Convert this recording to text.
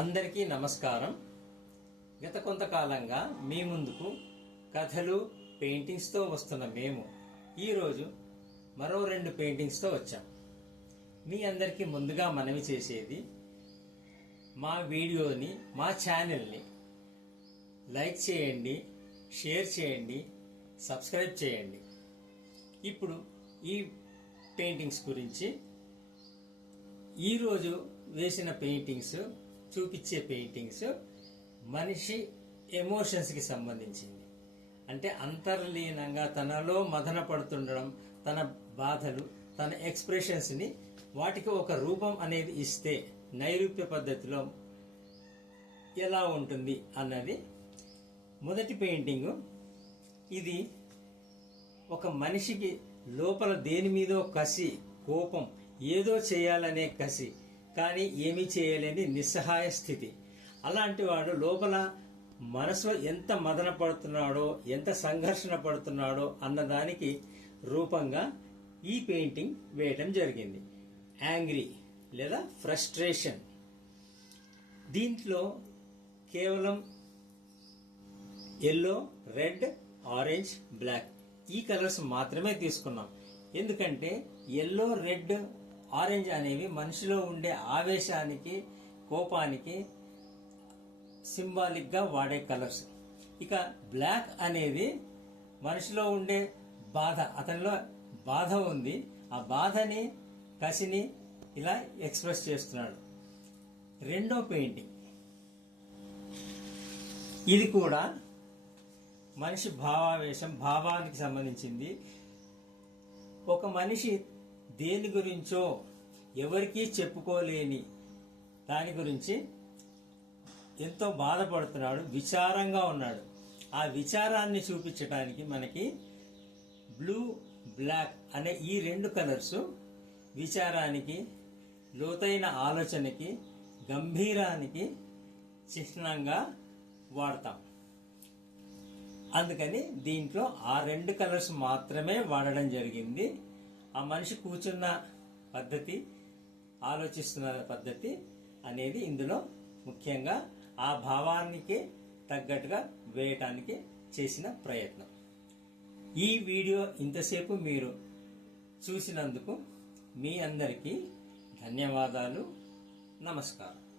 అందరికీ నమస్కారం. గత కొంతకాలంగా మీ ముందుకు కథలు పెయింటింగ్స్తో వస్తున్న మేము. ఈరోజు మరో రెండు పెయింటింగ్స్తో వచ్చాం. మీ అందరికీ ముందుగా మనవి చేసేది మా వీడియోని మా ఛానల్ని లైక్ చేయండి షేర్ చేయండి సబ్స్క్రైబ్ చేయండి. ఇప్పుడు ఈ పెయింటింగ్స్ గురించి ఈరోజు వేసిన పెయింటింగ్స్ చూపించే పెయింటింగ్స్ మనిషి ఎమోషన్స్కి సంబంధించింది. అంటే అంతర్లీనంగా తనలో మదన పడుతుండడం తన బాధలు తన ఎక్స్ప్రెషన్స్ని వాటికి ఒక రూపం అనేది ఇస్తే నైరూప్య పద్ధతిలో ఎలా ఉంటుంది అన్నది మొదటి పెయింటింగ్. ఇది ఒక మనిషికి లోపల దేని మీదో కసి కోపం ఏదో చేయాలనే కసి కానీ ఏమీ చేయలేని నిస్సహాయ స్థితి. అలాంటి వాడు లోపల మనసులో ఎంత మదన పడుతున్నాడో ఎంత సంఘర్షణ పడుతున్నాడో అన్నదానికి రూపంగా ఈ పెయింటింగ్ వేయటం జరిగింది. యాంగ్రీ లేదా ఫ్రస్ట్రేషన్. దీంట్లో కేవలం ఎల్లో రెడ్ ఆరెంజ్ బ్లాక్ ఈ కలర్స్ మాత్రమే తీసుకున్నాం. ఎందుకంటే ఎల్లో రెడ్ ఆరెంజ్ అనేవి మనిషిలో ఉండే ఆవేశానికి కోపానికి సింబాలిక్గా వాడే కలర్స్. ఇక బ్లాక్ అనేది మనిషిలో ఉండే బాధ. అతనిలో బాధ ఉంది. ఆ బాధని కసిని ఇలా ఎక్స్ప్రెస్ చేస్తున్నాడు. రెండో పెయింటింగ్. ఇది కూడా మనిషి భావావేశం భావానికి సంబంధించింది. ఒక మనిషి దేని గురించో ఎవరికీ చెప్పుకోలేని దాని గురించి ఎంతో బాధపడుతున్నాడు విచారంగా ఉన్నాడు. ఆ విచారాన్ని చూపించడానికి మనకి బ్లూ బ్లాక్ అనే ఈ రెండు కలర్స్ విచారానికి లోతైన ఆలోచనకి గంభీరానికి చిహ్నంగా వాడతాం. అందుకని దీంట్లో ఆ రెండు కలర్స్ మాత్రమే వాడడం జరిగింది. ఆ మనిషి కూర్చున్న పద్ధతి ఆలోచిస్తున్న పద్ధతి అనేది ఇందులో ముఖ్యంగా ఆ భావానికి తగ్గట్టుగా వేయటానికి చేసిన ప్రయత్నం. ఈ వీడియో ఇంతసేపు మీరు చూసినందుకు మీ అందరికీ ధన్యవాదాలు. నమస్కారం.